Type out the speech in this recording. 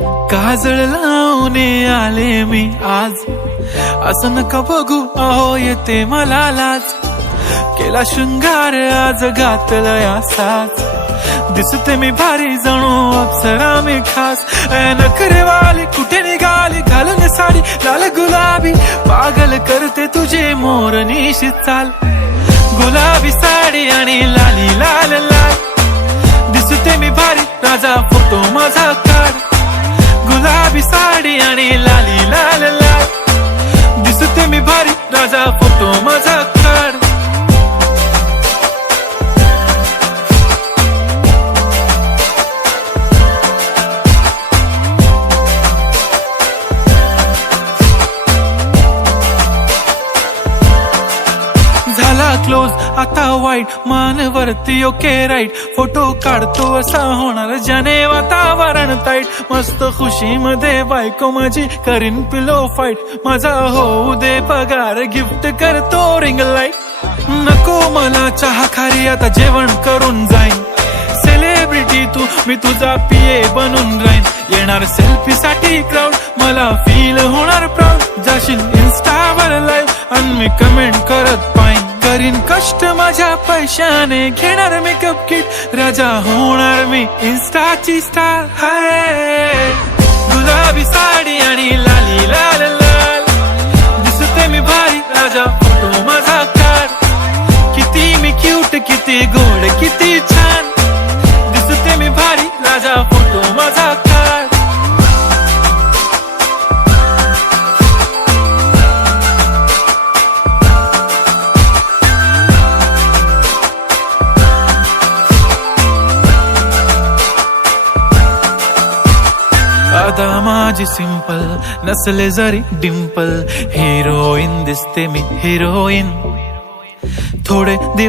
काजळ लावून आले मी आज, असं नका बघू अहो येते मला लाज. केला शृंगार आज घातला असाच, दिसते मी भारी जणू अप्सरा मी खास. नखरेवाली कुठे निघाली घालून साडी लाल गुलाबी, पागल करते तुझे मोरनीशी चाल. गुलाबी साडी आणि लाली लाल लाल, दिसते मी भारी राजा फोटो माझा काढ. गुलाबी साडी आणि लाली लाल लाल, दिसते मी भारी राजा फोटो माझा काढ. झाला क्लोज आता वाईट, मानवरती ओके राईट. फोटो काढतो असा होणार ज्याने वातावरण ताईट. मस्त खुशी मध्ये बायको माझी करीन पिलो फाईट. माझा होऊ दे पगार गिफ्ट करतो रिंग लाईट. नको मला चहा खारी आता जेवण करून जाईन. सेलिब्रिटी तू मी तुझा पिये बनून राहीन. येणार सेल्फी साठी क्राऊड मला फील होणार प्राऊड. जाशील इन्स्टावर लाईव्ह आणि मी कमेंट करत पाईन. करीन कष्ट माझ्या पैशाने घेणार मेकअप किट. राजा होणार मी इन्स्टाची स्टार. हाय गुलाबी साडी आणि लाली लाल लाल, दिसते मी भारी राजा फोटो माझा काढ. किती मी क्यूट किती गोड किती छान, दिसते मी भारी राजा फोटो माझा काढ. आता माझी सिंपल नसले जरी डिंपल, हिरोईन दिसते मी हिरोईन. थोडे दिवस